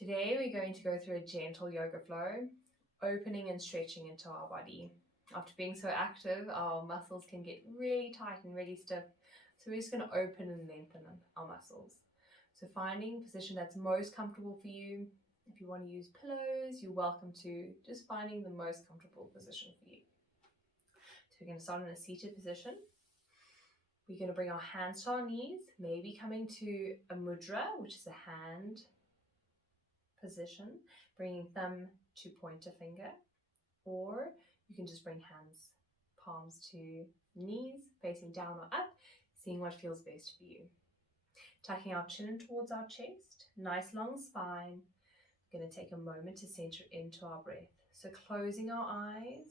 Today we're going to go through a gentle yoga flow, opening and stretching into our body. After being so active, our muscles can get really tight and really stiff. So we're just going to open and lengthen our muscles. So finding a position that's most comfortable for you. If you want to use pillows, you're welcome to. Just finding the most comfortable position for you. So we're going to start in a seated position. We're going to bring our hands to our knees, maybe coming to a mudra, which is a hand position, bringing thumb to pointer finger, or you can just bring hands, palms to knees, facing down or up, seeing what feels best for you. Tucking our chin towards our chest, nice long spine. We're going to take a moment to center into our breath. So closing our eyes,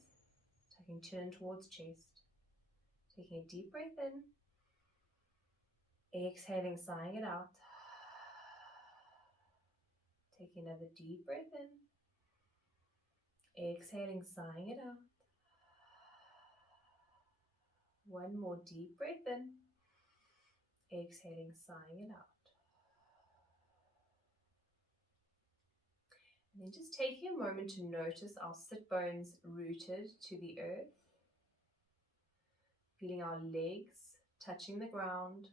tucking chin towards chest, taking a deep breath in, exhaling, sighing it out. Taking another deep breath in, exhaling, sighing it out. One more deep breath in, exhaling, sighing it out. And then just taking a moment to notice our sit bones rooted to the earth, feeling our legs touching the ground,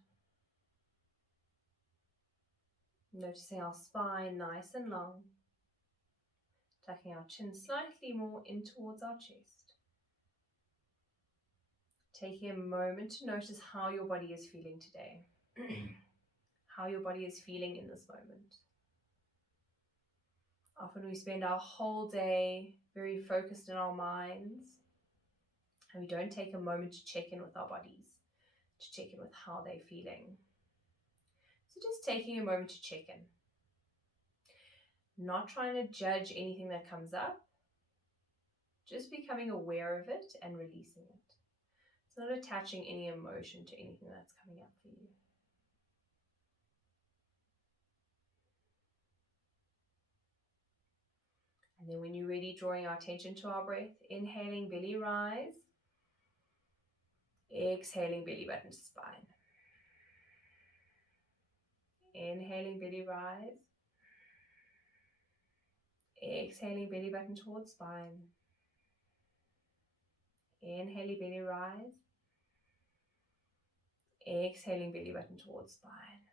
noticing our spine nice and long, tucking our chin slightly more in towards our chest. Taking a moment to notice how your body is feeling today, how your body is feeling in this moment. Often we spend our whole day very focused in our minds, and we don't take a moment to check in with our bodies, to check in with how they're feeling. So just taking a moment to check in. Not trying to judge anything that comes up, just becoming aware of it and releasing it. It's not attaching any emotion to anything that's coming up for you. And then when you're ready, drawing our attention to our breath, inhaling, belly rise. Exhaling, belly button to spine. Inhaling, belly rise. Exhaling, belly button towards spine. Inhaling, belly rise. Exhaling, belly button towards spine.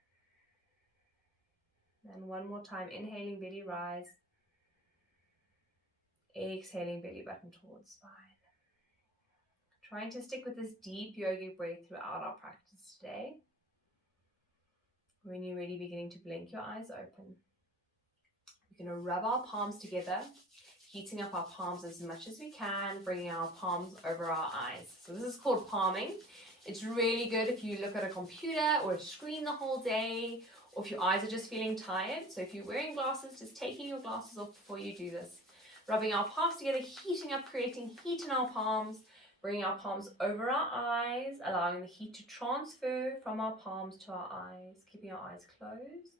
And one more time, inhaling, belly rise. Exhaling, belly button towards spine. Trying to stick with this deep yogic breath throughout our practice today. When you're ready, beginning to blink your eyes open. We're going to rub our palms together, heating up our palms as much as we can, bringing our palms over our eyes. So this is called palming. It's really good if you look at a computer or a screen the whole day, or if your eyes are just feeling tired. So if you're wearing glasses, just taking your glasses off before you do this. Rubbing our palms together, heating up, creating heat in our palms, bringing our palms over our eyes, allowing the heat to transfer from our palms to our eyes, keeping our eyes closed.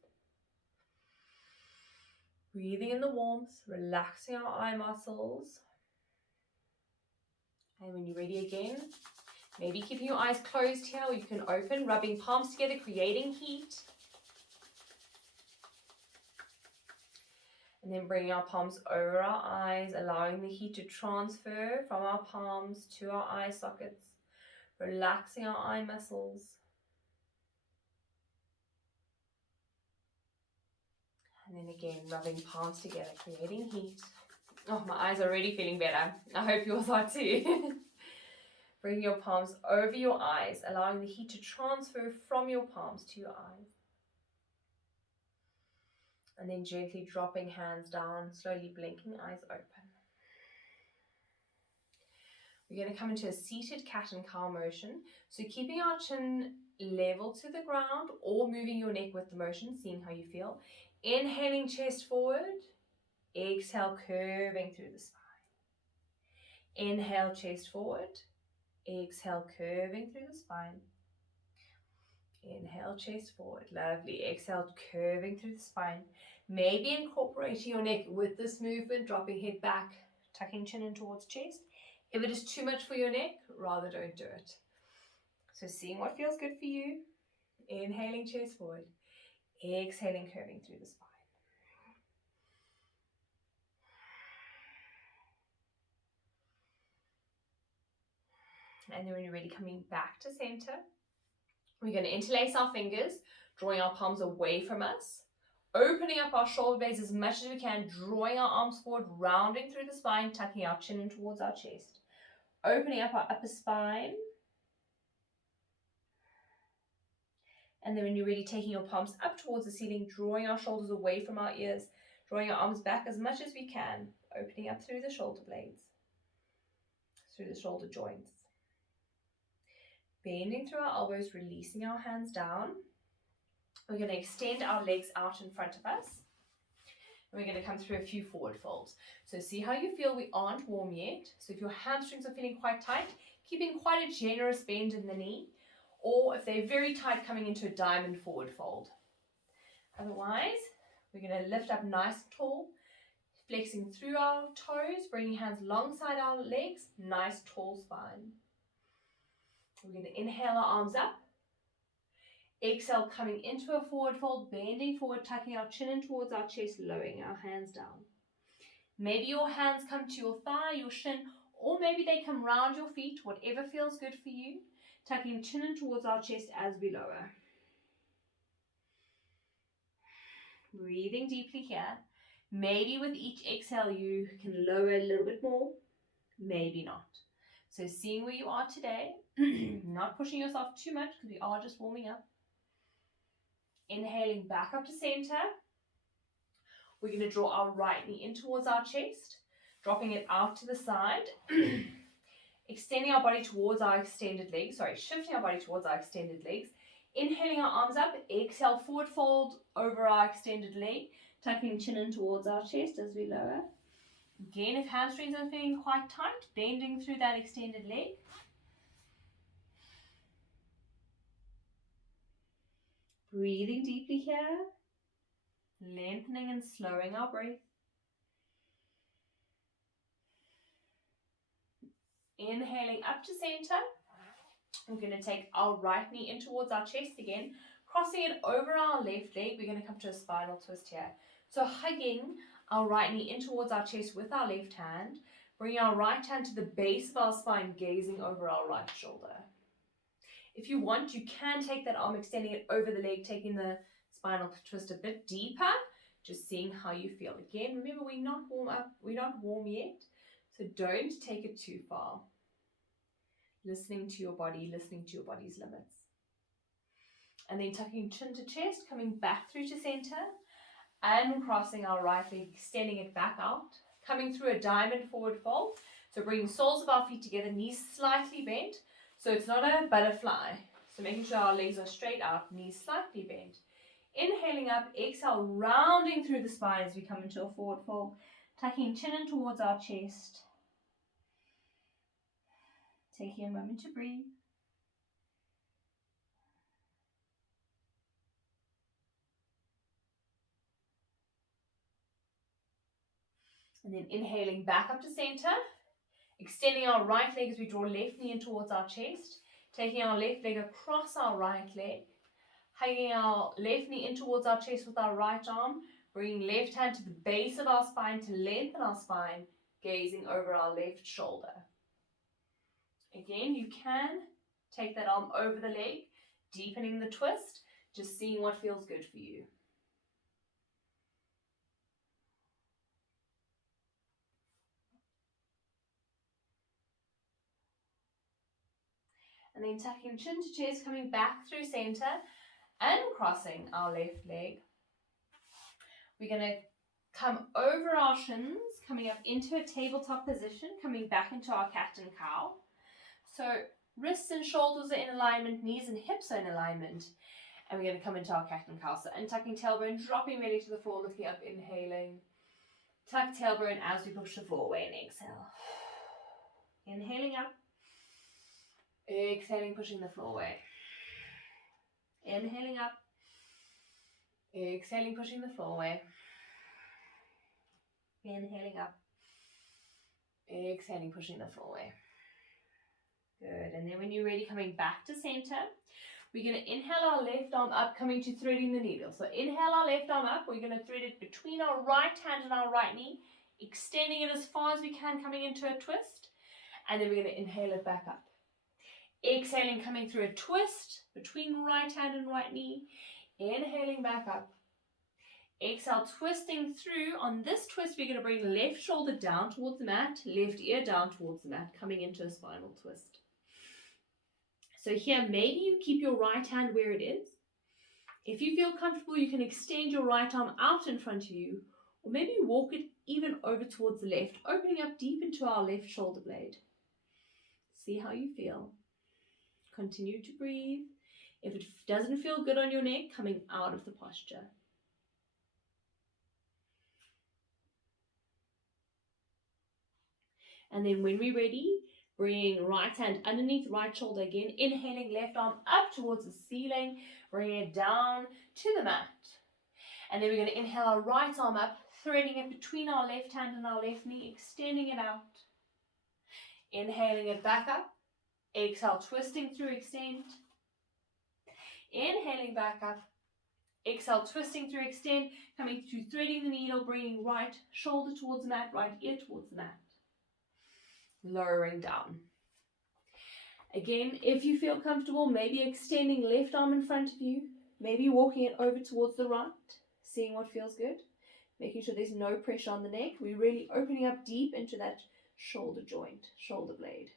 Breathing in the warmth, relaxing our eye muscles. And when you're ready again, maybe keeping your eyes closed here, or you can open, rubbing palms together, creating heat. And then bringing our palms over our eyes, allowing the heat to transfer from our palms to our eye sockets, relaxing our eye muscles. And then again, rubbing palms together, creating heat. Oh, my eyes are already feeling better. I hope yours are too. Bring your palms over your eyes, allowing the heat to transfer from your palms to your eyes. And then gently dropping hands down, slowly blinking, eyes open. We're going to come into a seated cat and cow motion. So keeping our chin level to the ground or moving your neck with the motion, seeing how you feel. Inhaling, chest forward. Exhale, curving through the spine. Inhale, chest forward. Exhale, curving through the spine. Inhale, chest forward. Lovely. Exhale, curving through the spine. Maybe incorporating your neck with this movement, dropping head back, tucking chin in towards chest. If it is too much for your neck, rather don't do it. So seeing what feels good for you. Inhaling, chest forward. Exhaling, curving through the spine. And then when you're ready, coming back to center, we're going to interlace our fingers, drawing our palms away from us, opening up our shoulder blades as much as we can, drawing our arms forward, rounding through the spine, tucking our chin in towards our chest, opening up our upper spine. And then when you're ready, taking your palms up towards the ceiling, drawing our shoulders away from our ears, drawing our arms back as much as we can, opening up through the shoulder blades, through the shoulder joints. Bending through our elbows, releasing our hands down. We're going to extend our legs out in front of us. And we're going to come through a few forward folds. So see how you feel. We aren't warm yet. So if your hamstrings are feeling quite tight, keeping quite a generous bend in the knee. Or if they're very tight, coming into a diamond forward fold. Otherwise, we're going to lift up nice and tall, flexing through our toes, bringing hands alongside our legs, nice tall spine. We're going to inhale our arms up. Exhale, coming into a forward fold, bending forward, tucking our chin in towards our chest, lowering our hands down. Maybe your hands come to your thigh, your shin, or maybe they come round your feet, whatever feels good for you. Tucking chin in towards our chest as we lower. Breathing deeply here. Maybe with each exhale you can lower a little bit more, maybe not. So seeing where you are today, not pushing yourself too much because we are just warming up. Inhaling back up to center. We're going to draw our right knee in towards our chest, dropping it out to the side. Extending our body towards our extended legs, shifting our body towards our extended legs. Inhaling our arms up, exhale, forward fold over our extended leg, tucking chin in towards our chest as we lower. Again, if hamstrings are feeling quite tight, bending through that extended leg. Breathing deeply here, lengthening and slowing our breath. Inhaling up to center. We're going to take our right knee in towards our chest again, crossing it over our left leg. We're going to come to a spinal twist here. So hugging our right knee in towards our chest with our left hand, bringing our right hand to the base of our spine, gazing over our right shoulder. If you want, you can take that arm, extending it over the leg, taking the spinal twist a bit deeper, just seeing how you feel. Again, remember, we're not warm yet, so don't take it too far. Listening to your body, listening to your body's limits. And then tucking chin to chest, coming back through to center, and crossing our right leg, extending it back out, coming through a diamond forward fold. So bringing soles of our feet together, knees slightly bent. So it's not a butterfly. So making sure our legs are straight out, knees slightly bent. Inhaling up, exhale, rounding through the spine as we come into a forward fold, tucking chin in towards our chest. Taking a moment to breathe. And then inhaling back up to center. Extending our right leg as we draw left knee in towards our chest. Taking our left leg across our right leg. Hugging our left knee in towards our chest with our right arm. Bringing left hand to the base of our spine to lengthen our spine. Gazing over our left shoulder. Again, you can take that arm over the leg, deepening the twist, just seeing what feels good for you. And then tucking chin to chest, coming back through center and crossing our left leg. We're going to come over our shins, coming up into a tabletop position, coming back into our cat and cow. So wrists and shoulders are in alignment, knees and hips are in alignment. And we're going to come into our cat and cow. So untucking tailbone, dropping belly to the floor, looking up, inhaling. Tuck tailbone as we push the floor away and exhale. Inhaling up. Exhaling, pushing the floor away. Inhaling up. Exhaling, pushing the floor away. Inhaling up. Exhaling, pushing the floor away. Good. And then when you're ready, coming back to center, we're going to inhale our left arm up, coming to threading the needle. So inhale our left arm up. We're going to thread it between our right hand and our right knee, extending it as far as we can, coming into a twist. And then we're going to inhale it back up. Exhaling, coming through a twist between right hand and right knee. Inhaling back up. Exhale, twisting through. On this twist, we're going to bring left shoulder down towards the mat, left ear down towards the mat, coming into a spinal twist. So here, maybe you keep your right hand where it is. If you feel comfortable, you can extend your right arm out in front of you, or maybe walk it even over towards the left, opening up deep into our left shoulder blade. See how you feel. Continue to breathe. If it doesn't feel good on your neck, coming out of the posture. And then when we're ready, bring right hand underneath right shoulder again. Inhaling, left arm up towards the ceiling. Bring it down to the mat. And then we're going to inhale our right arm up, threading it between our left hand and our left knee, extending it out. Inhaling it back up. Exhale, twisting through, extend. Inhaling back up. Exhale, twisting through, extend. Coming through, threading the needle, bringing right shoulder towards the mat, right ear towards the mat. Lowering down. Again, if you feel comfortable, maybe extending left arm in front of you, maybe walking it over towards the right, seeing what feels good, making sure there's no pressure on the neck. We're really opening up deep into that shoulder joint, shoulder blade.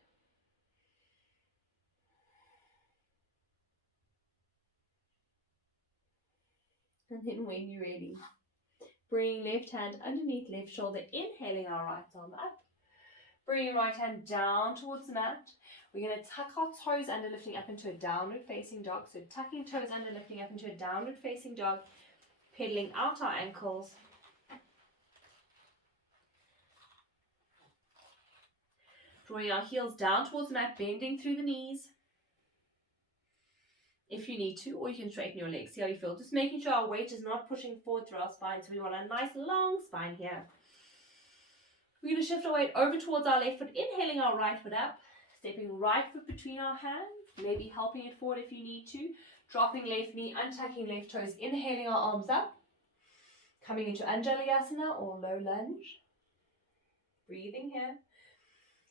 And then when you're ready, bring left hand underneath left shoulder, inhaling our right arm up. Bring right hand down towards the mat. We're going to tuck our toes under, lifting up into a downward facing dog. So tucking toes under, lifting up into a downward facing dog. Pedaling out our ankles. Drawing our heels down towards the mat, bending through the knees. If you need to, or you can straighten your legs. See how you feel. Just making sure our weight is not pushing forward through our spine. So we want a nice long spine here. We're going to shift our weight over towards our left foot, inhaling our right foot up, stepping right foot between our hands, maybe helping it forward if you need to, dropping left knee, untucking left toes, inhaling our arms up, coming into Anjalayasana or low lunge, breathing here.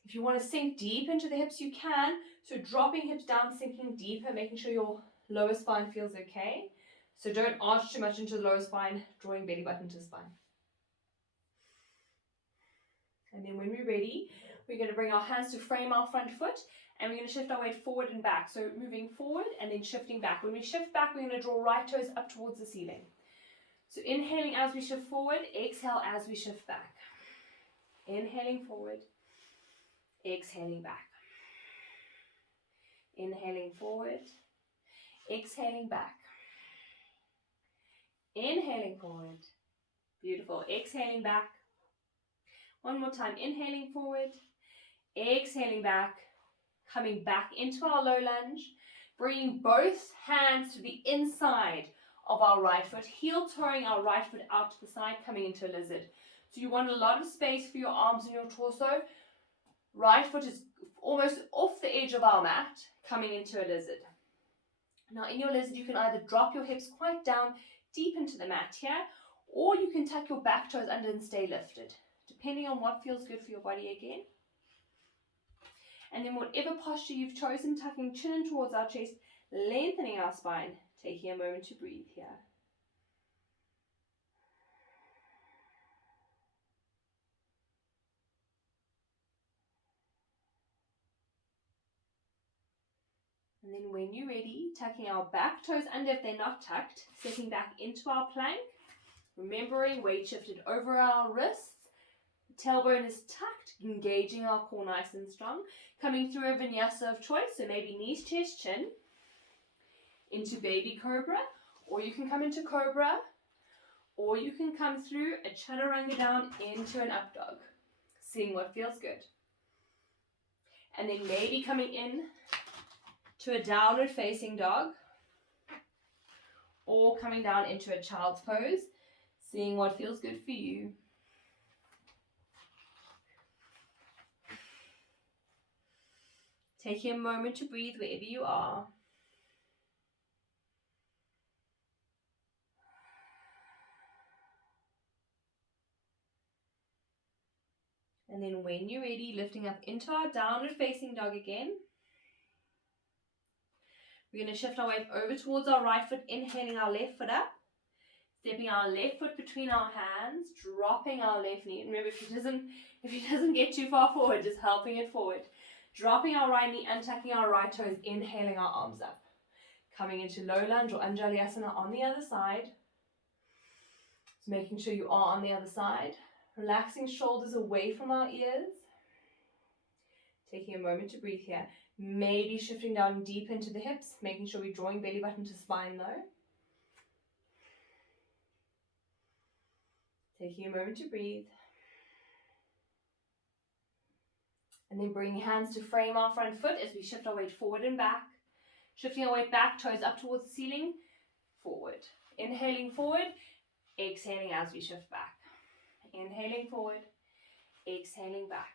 If you want to sink deep into the hips, you can, so dropping hips down, sinking deeper, making sure your lower spine feels okay. So don't arch too much into the lower spine, drawing belly button to spine. And then when we're ready, we're going to bring our hands to frame our front foot, and we're going to shift our weight forward and back. So moving forward and then shifting back. When we shift back, we're going to draw right toes up towards the ceiling. So inhaling as we shift forward, exhale as we shift back. Inhaling forward, exhaling back. Inhaling forward, exhaling back. Inhaling forward. Beautiful. Exhaling back. One more time, inhaling forward, exhaling back, coming back into our low lunge, bringing both hands to the inside of our right foot, heel toeing our right foot out to the side, coming into a lizard. So you want a lot of space for your arms and your torso. Right foot is almost off the edge of our mat, coming into a lizard. Now in your lizard, you can either drop your hips quite down, deep into the mat here, or you can tuck your back toes under and stay lifted, depending on what feels good for your body again. And then whatever posture you've chosen, tucking chin in towards our chest, lengthening our spine, taking a moment to breathe here. And then when you're ready, tucking our back toes under if they're not tucked, stepping back into our plank, remembering weight shifted over our wrists. Tailbone is tucked, engaging our core nice and strong. Coming through a vinyasa of choice, so maybe knees, chest, chin, into baby cobra, or you can come into cobra, or you can come through a chaturanga down into an up dog, seeing what feels good. And then maybe coming in to a downward facing dog, or coming down into a child's pose, seeing what feels good for you. Taking a moment to breathe wherever you are. And then when you're ready, lifting up into our downward facing dog again. We're going to shift our weight over towards our right foot, inhaling our left foot up, stepping our left foot between our hands, dropping our left knee. And remember, if it doesn't get too far forward, just helping it forward. Dropping our right knee, untucking our right toes, inhaling our arms up. Coming into low lunge or Anjalyasana on the other side. So making sure you are on the other side. Relaxing shoulders away from our ears. Taking a moment to breathe here. Maybe shifting down deep into the hips, making sure we're drawing belly button to spine though. Taking a moment to breathe. And then bringing hands to frame our front foot as we shift our weight forward and back. Shifting our weight back, toes up towards the ceiling, forward. Inhaling forward, exhaling as we shift back. Inhaling forward, exhaling back.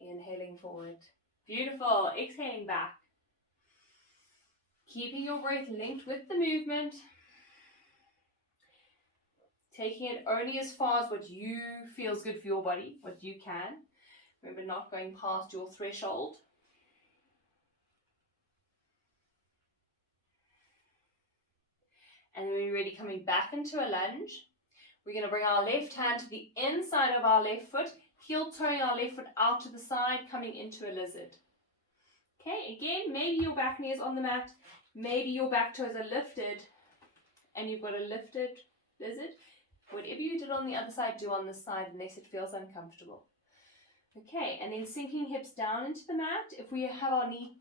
Inhaling forward. Beautiful. Exhaling back. Keeping your breath linked with the movement. Taking it only as far as what you feels good for your body, what you can. Remember, not going past your threshold. And then when you're ready, coming back into a lunge, we're going to bring our left hand to the inside of our left foot, heel toeing our left foot out to the side, coming into a lizard. Okay, again, maybe your back knee is on the mat, maybe your back toes are lifted, and you've got a lifted lizard. Whatever you did on the other side, do on this side unless it feels uncomfortable. Okay, and then sinking hips down into the mat. If we have our knee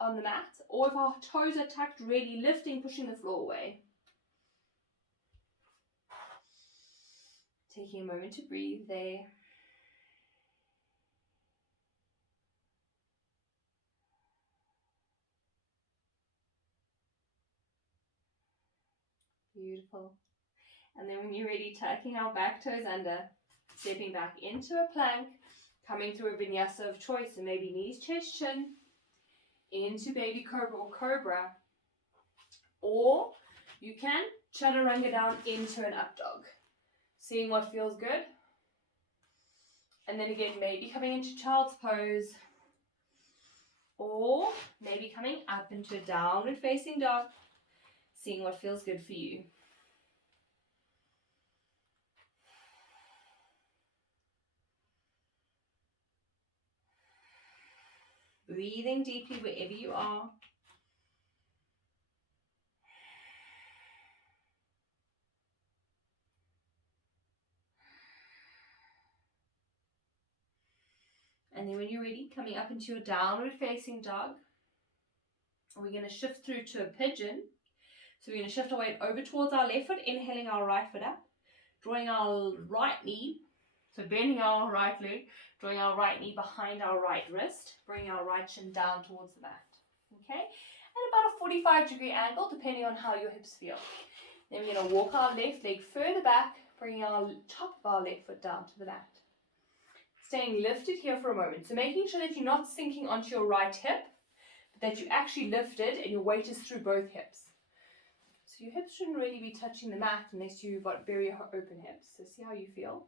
on the mat, or if our toes are tucked, really lifting, pushing the floor away. Taking a moment to breathe there. Beautiful. And then when you're ready, tucking our back toes under, stepping back into a plank, coming through a vinyasa of choice, so maybe knees, chest, chin, into baby cobra or cobra, or you can chaturanga down into an up dog, seeing what feels good. And then again, maybe coming into child's pose, or maybe coming up into a downward facing dog, seeing what feels good for you. Breathing deeply wherever you are. And then when you're ready, coming up into your downward facing dog, we're going to shift through to a pigeon. So we're going to shift our weight over towards our left foot, inhaling our right foot up, drawing our right knee, so bending our right leg, drawing our right knee behind our right wrist, bringing our right shin down towards the mat. Okay? At about a 45-degree angle, depending on how your hips feel. Then we're going to walk our left leg further back, bringing our top of our left foot down to the mat. Staying lifted here for a moment. So making sure that you're not sinking onto your right hip, but that you actually lifted and your weight is through both hips. So your hips shouldn't really be touching the mat unless you've got very open hips. So see how you feel.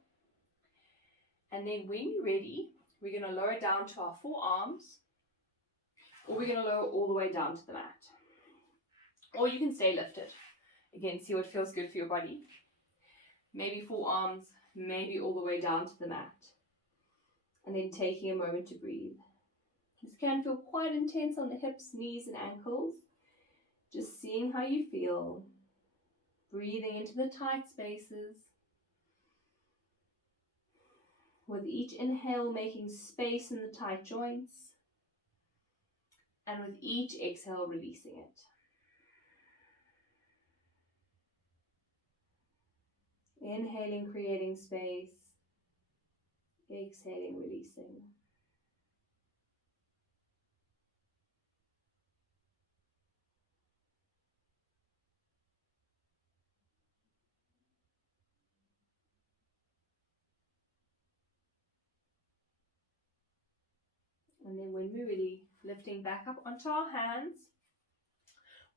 And then when you're ready, we're going to lower down to our forearms, or we're going to lower all the way down to the mat. Or you can stay lifted. Again, see what feels good for your body. Maybe forearms, maybe all the way down to the mat. And then taking a moment to breathe. This can feel quite intense on the hips, knees, and ankles. Just seeing how you feel. Breathing into the tight spaces. With each inhale, making space in the tight joints. And with each exhale, releasing it. Inhaling, creating space. Exhaling, releasing. And then when we're ready, lifting back up onto our hands,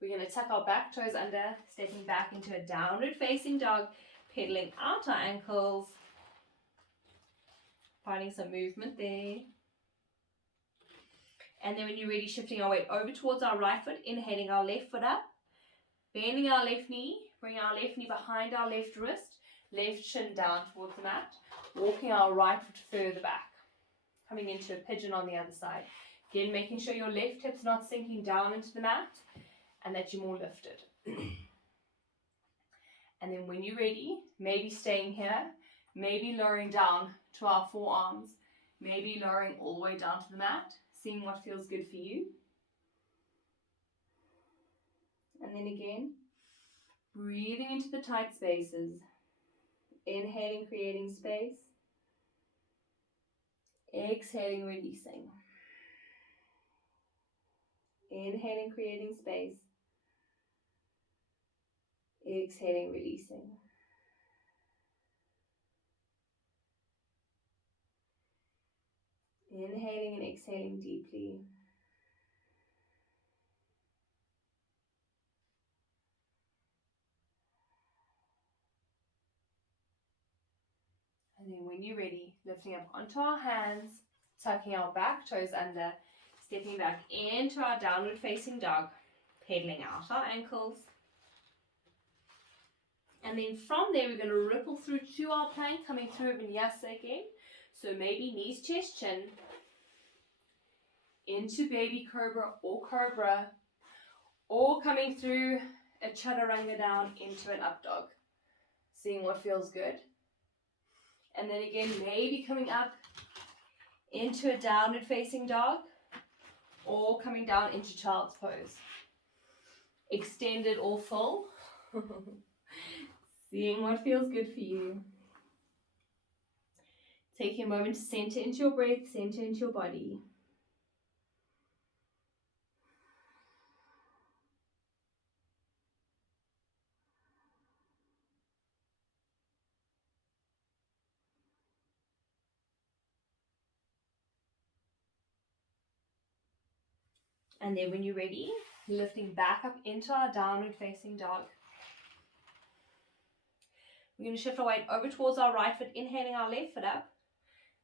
we're going to tuck our back toes under, stepping back into a downward facing dog, pedaling out our ankles, finding some movement there. And then when you're ready, shifting our weight over towards our right foot, inhaling our left foot up, bending our left knee, bring our left knee behind our left wrist, left shin down towards the mat, walking our right foot further back, coming into a pigeon on the other side. Again, making sure your left hip's not sinking down into the mat and that you're more lifted. And then when you're ready, maybe staying here, maybe lowering down to our forearms, maybe lowering all the way down to the mat, seeing what feels good for you. And then again, breathing into the tight spaces, inhaling, creating space, exhaling, releasing. Inhaling, creating space, exhaling, releasing. Inhaling and exhaling deeply. And then when you're ready, lifting up onto our hands, tucking our back toes under, stepping back into our downward facing dog, pedaling out our ankles. And then from there, we're going to ripple through to our plank, coming through a vinyasa again. So maybe knees, chest, chin, into baby cobra, or coming through a chaturanga down into an up dog. Seeing what feels good. And then again, maybe coming up into a downward facing dog, or coming down into child's pose. Extended or full. Seeing what feels good for you. Taking a moment to center into your breath, center into your body. And then when you're ready, lifting back up into our downward facing dog. We're going to shift our weight over towards our right foot, inhaling our left foot up,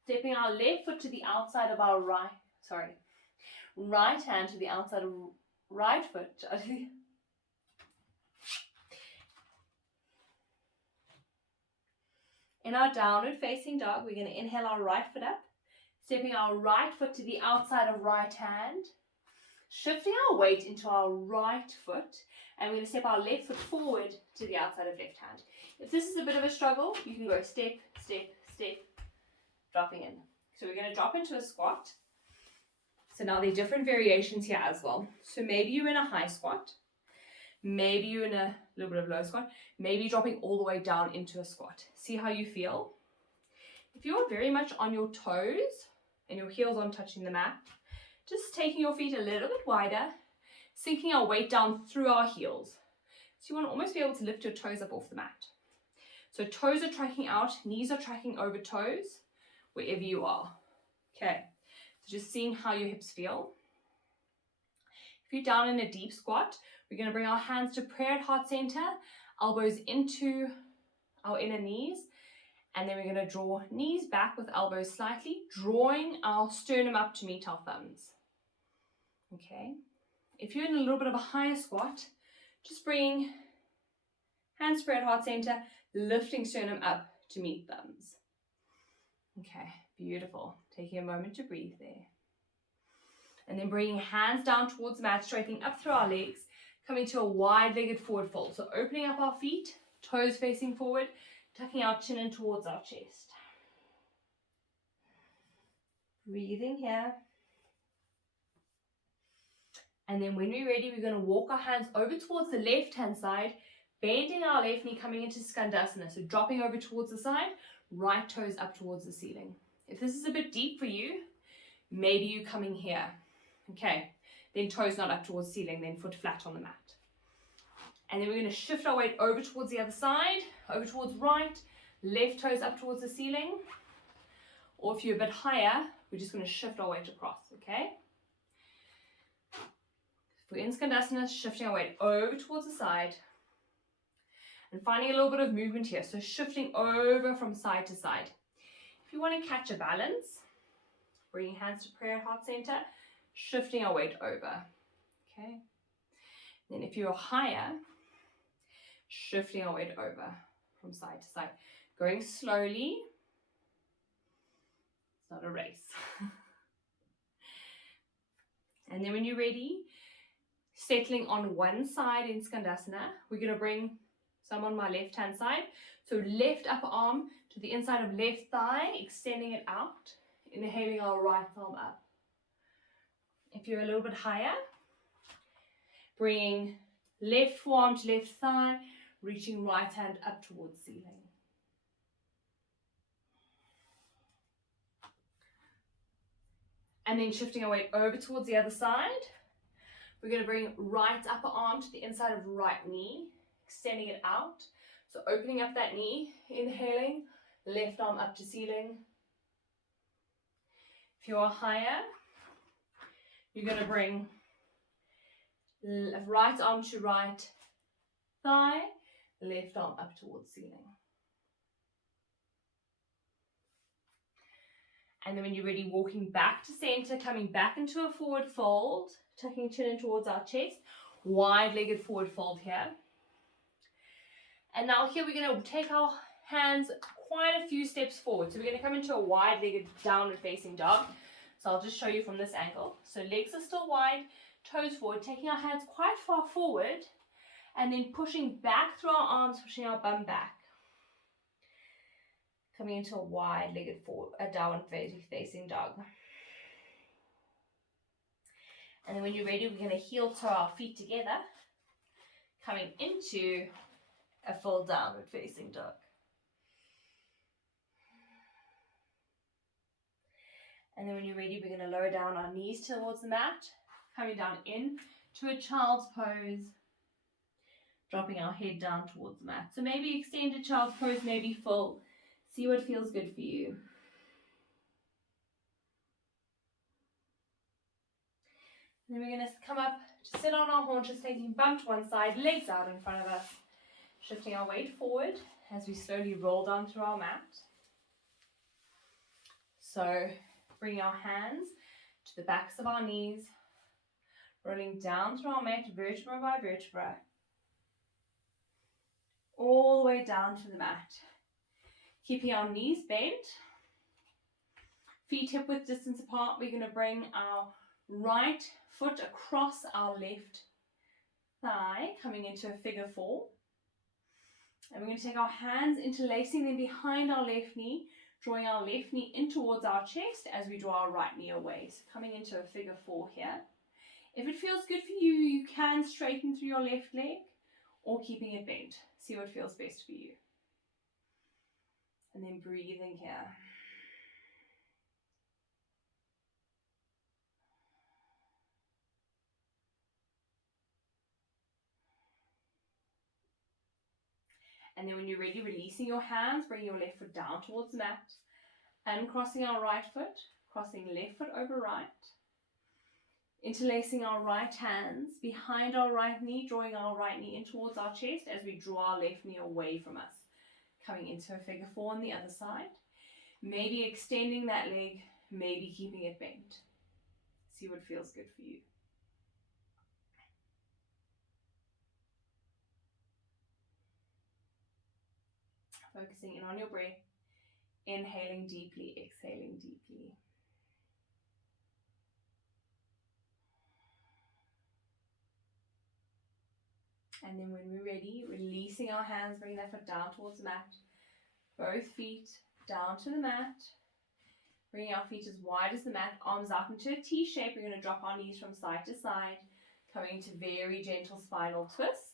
stepping our left foot to the outside of our right hand to the outside of right foot. In our downward facing dog, we're going to inhale our right foot up, stepping our right foot to the outside of right hand, shifting our weight into our right foot, and we're going to step our left foot forward to the outside of left hand. If this is a bit of a struggle, you can go step, step, step, dropping in. So we're going to drop into a squat. So now there are different variations here as well. So maybe you're in a high squat, maybe you're in a little bit of low squat, maybe dropping all the way down into a squat. See how you feel. If you're very much on your toes and your heels aren't touching the mat, just taking your feet a little bit wider, sinking our weight down through our heels. So you want to almost be able to lift your toes up off the mat. So toes are tracking out, knees are tracking over toes, wherever you are. Okay, so just seeing how your hips feel. If you're down in a deep squat, we're going to bring our hands to prayer at heart center, elbows into our inner knees, and then we're going to draw knees back with elbows slightly, drawing our sternum up to meet our thumbs. Okay, if you're in a little bit of a higher squat, just bring hands to prayer at heart center, lifting sternum up to meet thumbs. Okay, beautiful. Taking a moment to breathe there. And then bringing hands down towards the mat, straightening up through our legs, coming to a wide-legged forward fold. So opening up our feet, toes facing forward, tucking our chin in towards our chest. Breathing here. And then when we're ready, we're going to walk our hands over towards the left-hand side, bending our left knee, coming into Skandasana. So dropping over towards the side, right toes up towards the ceiling. If this is a bit deep for you, maybe you coming here. Okay, then toes not up towards the ceiling, then foot flat on the mat. And then we're going to shift our weight over towards the other side, over towards right, left toes up towards the ceiling. Or if you're a bit higher, we're just going to shift our weight across, okay? If we're in Skandasana, shifting our weight over towards the side. And finding a little bit of movement here, so shifting over from side to side. If you want to catch a balance, bring your hands to prayer heart center, shifting our weight over. Okay. Then if you're higher, shifting our weight over from side to side. Going slowly. It's not a race. And then when you're ready, settling on one side in Skandasana, we're going to bring some on my left hand side. So left upper arm to the inside of left thigh, extending it out. Inhaling our right arm up. If you're a little bit higher, bringing left forearm to left thigh, reaching right hand up towards ceiling. And then shifting our weight over towards the other side. We're going to bring right upper arm to the inside of right knee, extending it out. So opening up that knee, inhaling, left arm up to ceiling. If you are higher, you're going to bring right arm to right thigh, left arm up towards ceiling. And then when you're ready, walking back to center, coming back into a forward fold, tucking chin in towards our chest, wide-legged forward fold here. And now here we're going to take our hands quite a few steps forward. So we're going to come into a wide-legged downward facing dog. So I'll just show you from this angle. So legs are still wide, toes forward, taking our hands quite far forward, and then pushing back through our arms, pushing our bum back. Coming into a wide-legged forward, a downward facing dog. And then when you're ready, we're going to heel toe our feet together, coming into a full downward facing dog. And then when you're ready, we're going to lower down our knees towards the mat, coming down in to a child's pose, dropping our head down towards the mat. So maybe extended child's pose, maybe full. See what feels good for you. And then we're going to come up to sit on our haunches, taking bum to one side, legs out in front of us, shifting our weight forward as we slowly roll down through our mat. So bring our hands to the backs of our knees, rolling down through our mat, vertebra by vertebra, all the way down to the mat. Keeping our knees bent, feet hip width distance apart, we're going to bring our right foot across our left thigh, coming into a figure four. And we're going to take our hands, interlacing them behind our left knee, drawing our left knee in towards our chest as we draw our right knee away. So coming into a figure four here. If it feels good for you, you can straighten through your left leg or keeping it bent. See what feels best for you. And then breathing here. And then when you're ready, releasing your hands, bring your left foot down towards the mat. Uncrossing our right foot, crossing left foot over right. Interlacing our right hands behind our right knee, drawing our right knee in towards our chest as we draw our left knee away from us. Coming into a figure four on the other side. Maybe extending that leg, maybe keeping it bent. See what feels good for you. Focusing in on your breath. Inhaling deeply, exhaling deeply. And then when we're ready, releasing our hands, bringing that foot down towards the mat. Both feet down to the mat. Bringing our feet as wide as the mat, arms out into a T shape. We're going to drop our knees from side to side, coming into very gentle spinal twists.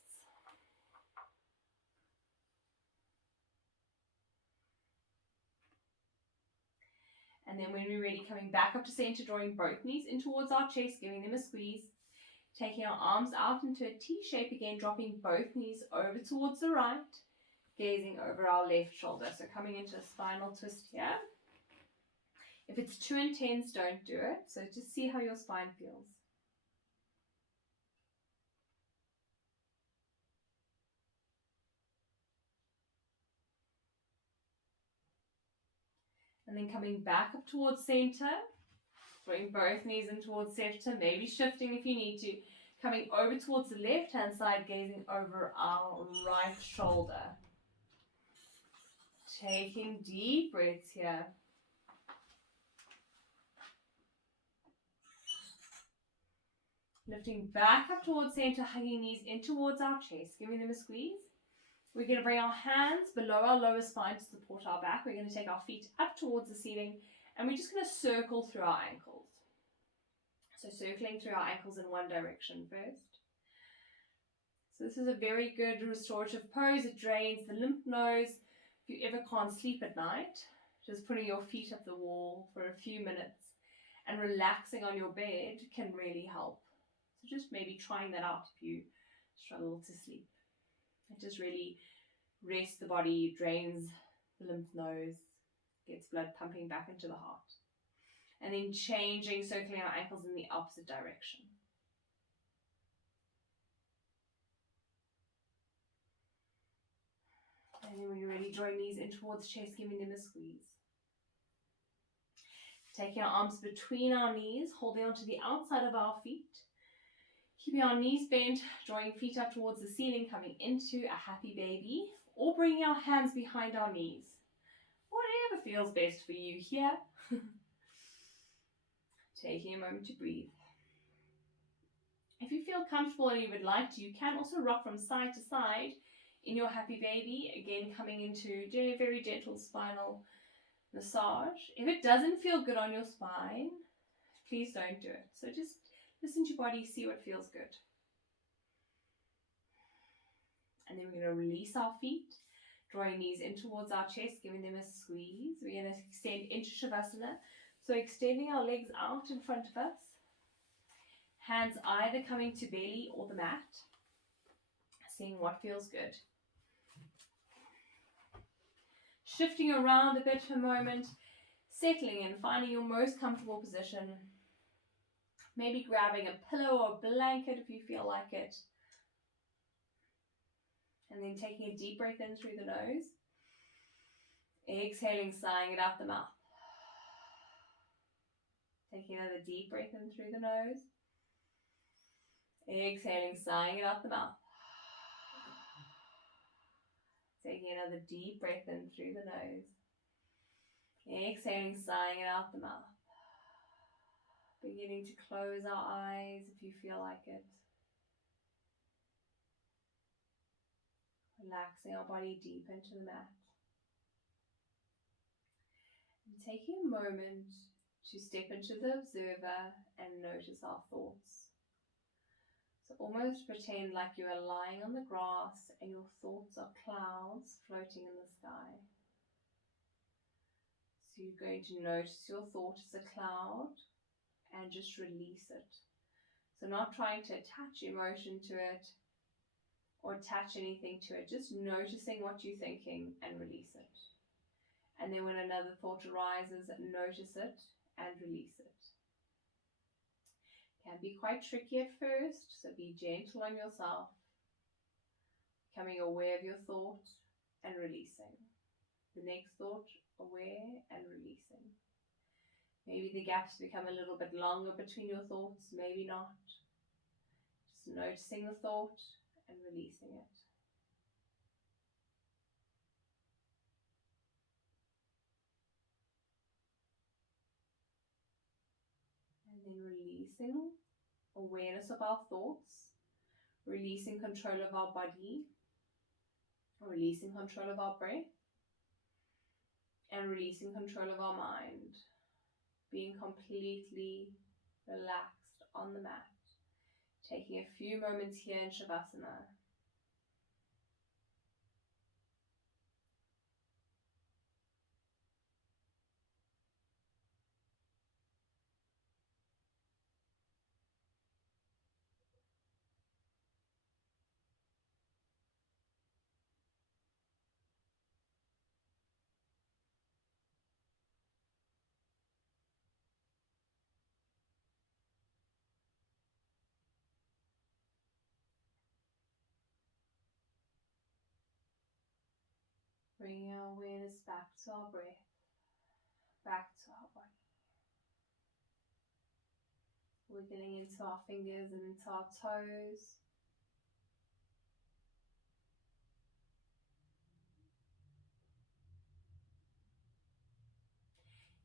And then when we're ready, coming back up to center, drawing both knees in towards our chest, giving them a squeeze. Taking our arms out into a T shape again, dropping both knees over towards the right, gazing over our left shoulder. So coming into a spinal twist here. If it's too intense, don't do it. So just see how your spine feels. And then coming back up towards center, Bring both knees in towards center, maybe shifting if you need to. Coming over towards the left-hand side, gazing over our right shoulder. Taking deep breaths here. Lifting back up towards center, hugging knees in towards our chest, giving them a squeeze. We're going to bring our hands below our lower spine to support our back. We're going to take our feet up towards the ceiling, and we're just going to circle through our ankles. So circling through our ankles in one direction first. So this is a very good restorative pose. It drains the lymph nodes. If you ever can't sleep at night, just putting your feet up the wall for a few minutes and relaxing on your bed can really help. So just maybe trying that out if you struggle to sleep. It just really rests the body, drains the lymph nodes, gets blood pumping back into the heart. And then changing, circling our ankles in the opposite direction. And then when you're ready, join knees in towards chest, giving them a squeeze. Taking our arms between our knees, holding onto the outside of our feet. Keeping our knees bent, drawing feet up towards the ceiling, coming into a happy baby, or bringing our hands behind our knees. Whatever feels best for you here. Taking a moment to breathe. If you feel comfortable and you would like to, you can also rock from side to side in your happy baby, again coming into very gentle spinal massage. If it doesn't feel good on your spine, please don't do it. So just listen to your body, see what feels good. And then we're going to release our feet, drawing knees in towards our chest, giving them a squeeze. We're going to extend into Shavasana. So extending our legs out in front of us. Hands either coming to belly or the mat. Seeing what feels good. Shifting around a bit for a moment. Settling in, finding your most comfortable position. Maybe grabbing a pillow or a blanket if you feel like it. And then taking a deep breath in through the nose. Exhaling, sighing it out the mouth. Taking another deep breath in through the nose. Exhaling, sighing it out the mouth. Taking another deep breath in through the nose. Exhaling, sighing it out the mouth. Beginning to close our eyes if you feel like it. Relaxing our body deep into the mat. And taking a moment to step into the observer and notice our thoughts. So almost pretend like you are lying on the grass and your thoughts are clouds floating in the sky. So you're going to notice your thought as a cloud and just release it. So not trying to attach emotion to it or attach anything to it, just noticing what you're thinking and release it. And then when another thought arises, notice it and release it. Can be quite tricky at first, so be gentle on yourself, becoming aware of your thought and releasing. The next thought, aware and releasing. Maybe the gaps become a little bit longer between your thoughts, maybe not. Just noticing the thought and releasing it. And then releasing awareness of our thoughts, releasing control of our body, releasing control of our breath, and releasing control of our mind. Being completely relaxed on the mat. Taking a few moments here in Shavasana. Bringing our awareness back to our breath, back to our body. Wiggling into our fingers and into our toes.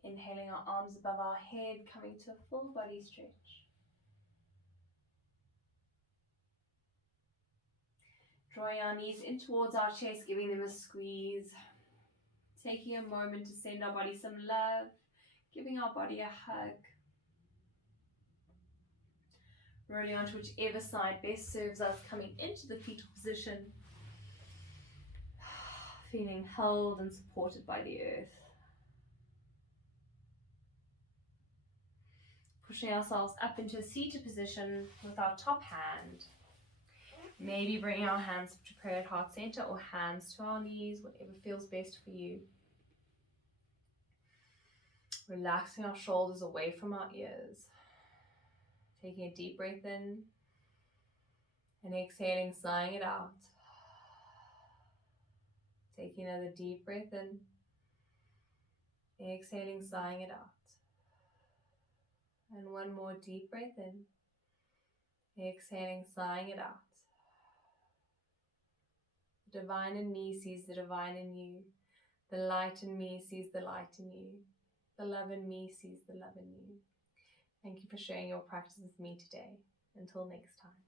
Inhaling our arms above our head, coming to a full body stretch. Drawing our knees in towards our chest, giving them a squeeze. Taking a moment to send our body some love, giving our body a hug. Rolling onto whichever side best serves us, coming into the fetal position. Feeling held and supported by the earth. Pushing ourselves up into a seated position with our top hand. Maybe bringing our hands to prayer at heart center or hands to our knees, whatever feels best for you. Relaxing our shoulders away from our ears. Taking a deep breath in and exhaling, sighing it out. Taking another deep breath in. Exhaling, sighing it out. And one more deep breath in. Exhaling, sighing it out. The divine in me sees the divine in you. The light in me sees the light in you. The love in me sees the love in you. Thank you for sharing your practice with me today. Until next time.